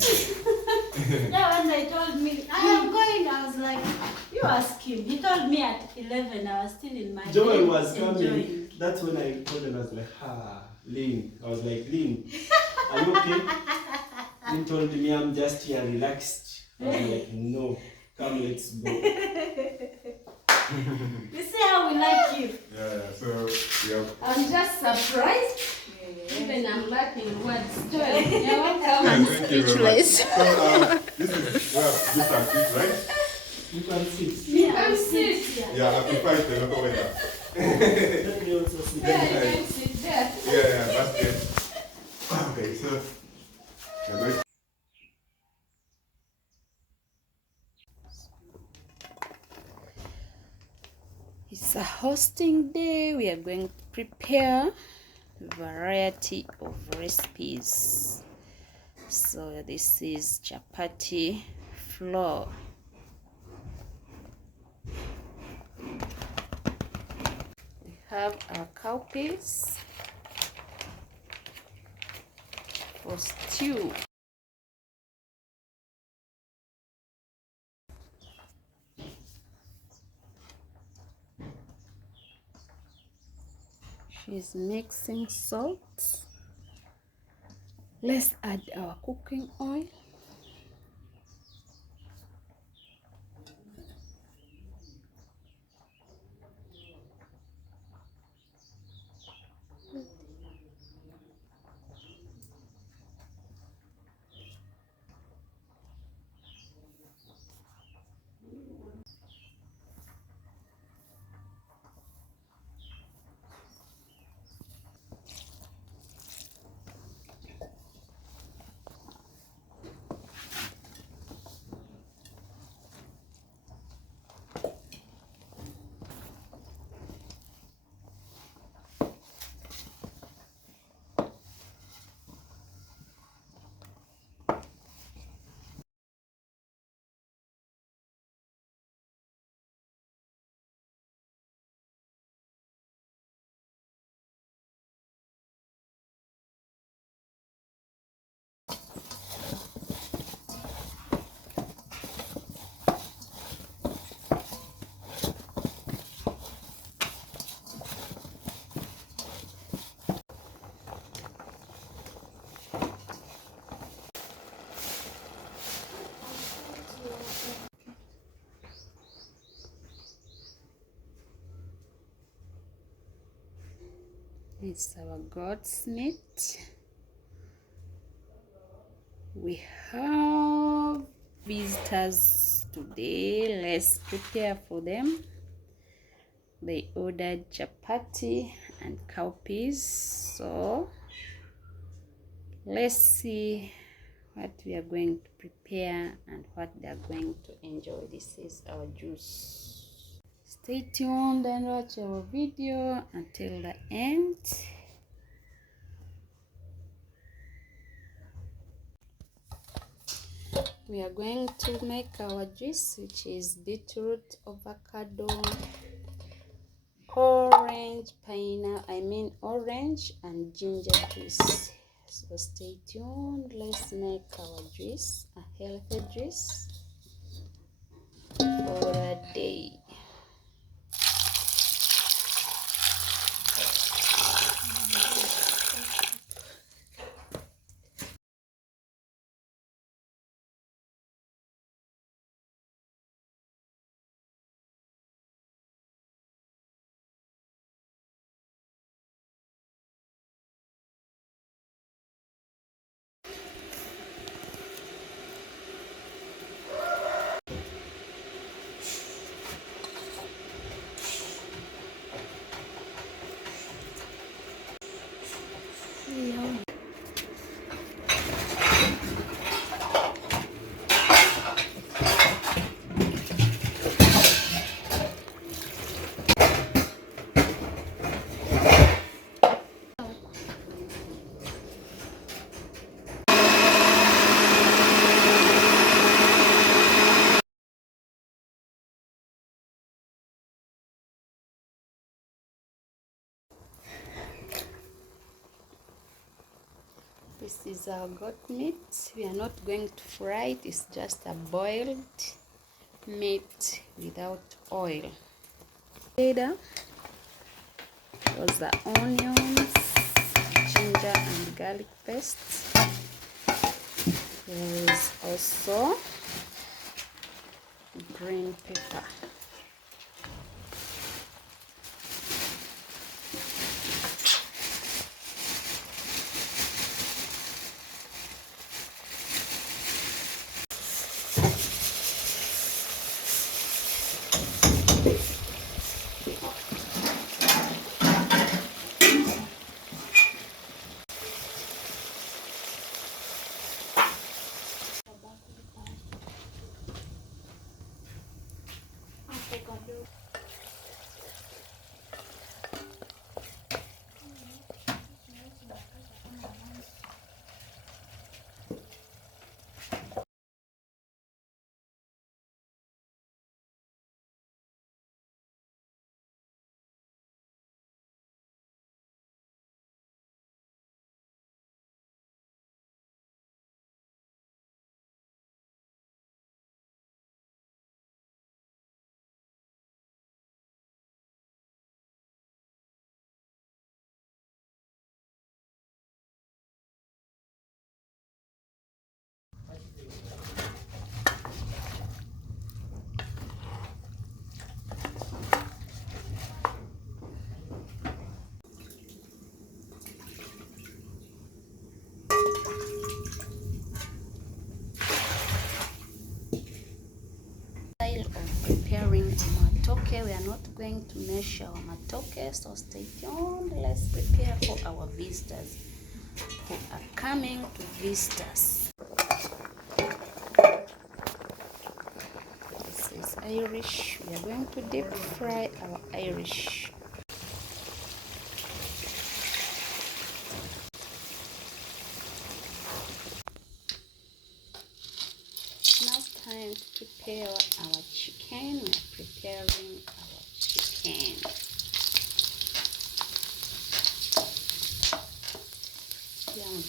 Yeah, when they told me, I am going, I was like, you ask him. He told me at 11, I was still in my Joel bed was coming. enjoying. That's when I called him. I was like, Lynn. I was like, Lynn, are you okay? Lynn told me I'm just here relaxed. I was like, no, come, let's go. You see how we like you? Yeah, so yeah. I'm just surprised. Even I'm lacking words. Joel, you're welcome. I'm speechless. So this is where this and sit, right? You can sit. You can sit. Yeah, I prefer it the local weather. Let me also sit. Yeah, you can sit there. Yeah, that's good. Okay, so we're going to It's a hosting day. We are going to prepare a variety of recipes. So this is chapati flour. We have our cowpeas for stew. She's mixing salt. Let's add our cooking oil. It's our goatsmeat. We have visitors today. Let's prepare for them. They ordered chapati and cowpeas. So let's see what we are going to prepare and what they are going to enjoy. This is our juice. Stay tuned and watch our video until the end. We are going to make our juice, which is beetroot, avocado, orange and ginger juice. So stay tuned. Let's make our juice, a healthy juice for a day. This is our goat meat. We are not going to fry it. It's just a boiled meat without oil. Later was the onions, ginger and garlic paste. There is also green pepper. Style of preparing matoke. We are not going to measure our matoke, so stay tuned. Let's prepare for our visitors who are coming to visit us. This is Irish. We are going to deep fry our Irish. Now time to prepare our chicken. We are preparing our chicken. Yum.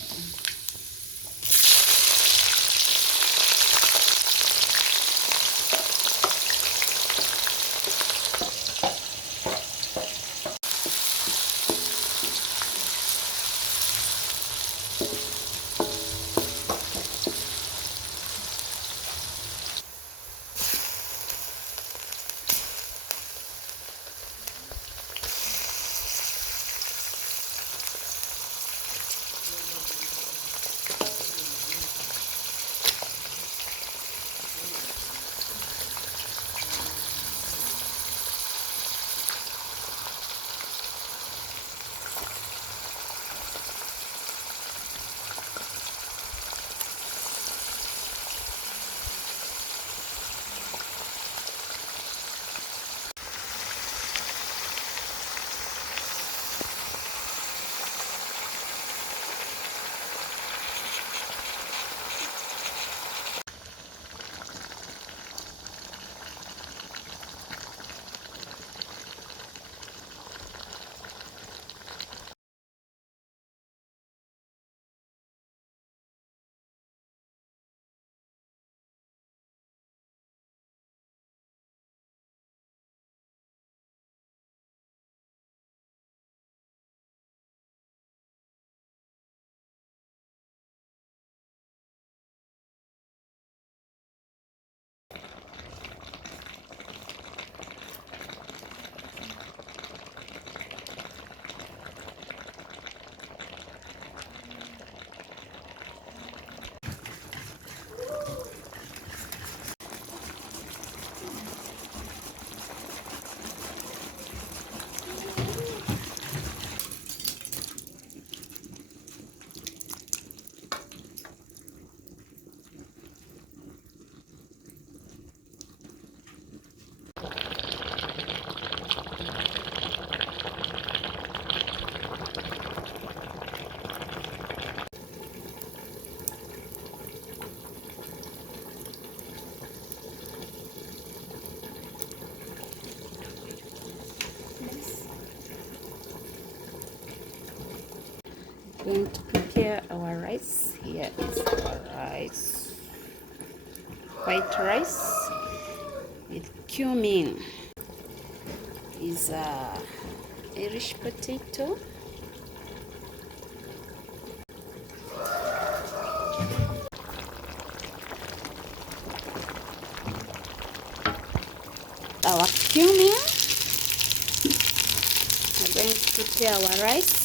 Going to prepare prepare our rice. Here is our rice. White rice with cumin. Is Irish potato. Our cumin. We're going to prepare our rice.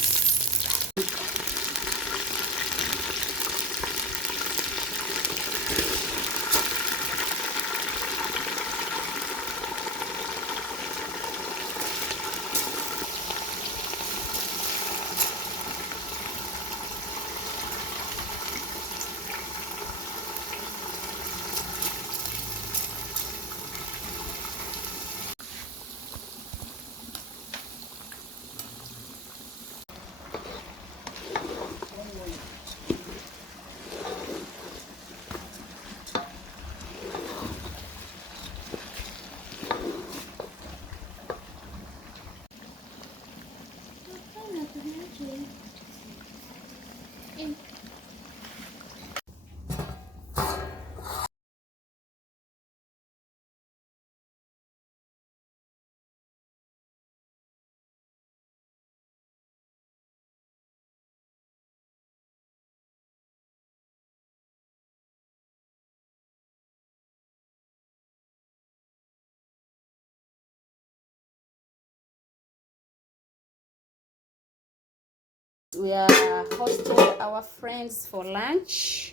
We are hosting our friends for lunch.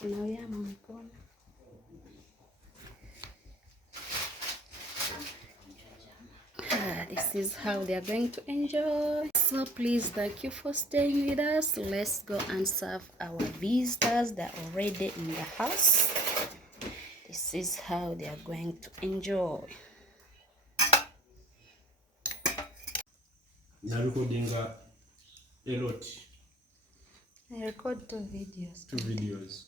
Kunawia mkono. This is how they are going to enjoy. So please, thank you for staying with us. Let's go and serve our visitors. They're already in the house. This is how they are going to enjoy. Now recording a lot. I record 2 videos. 2 videos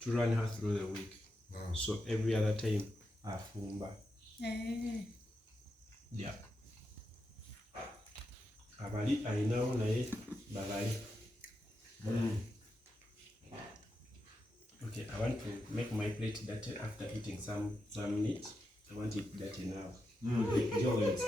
to run her through the week. Wow. So every other time afumba. Yeah. Abali alinawo naye babali. Okay, I want to make my plate dirty after eating some meat. I want it dirty now. Like joints.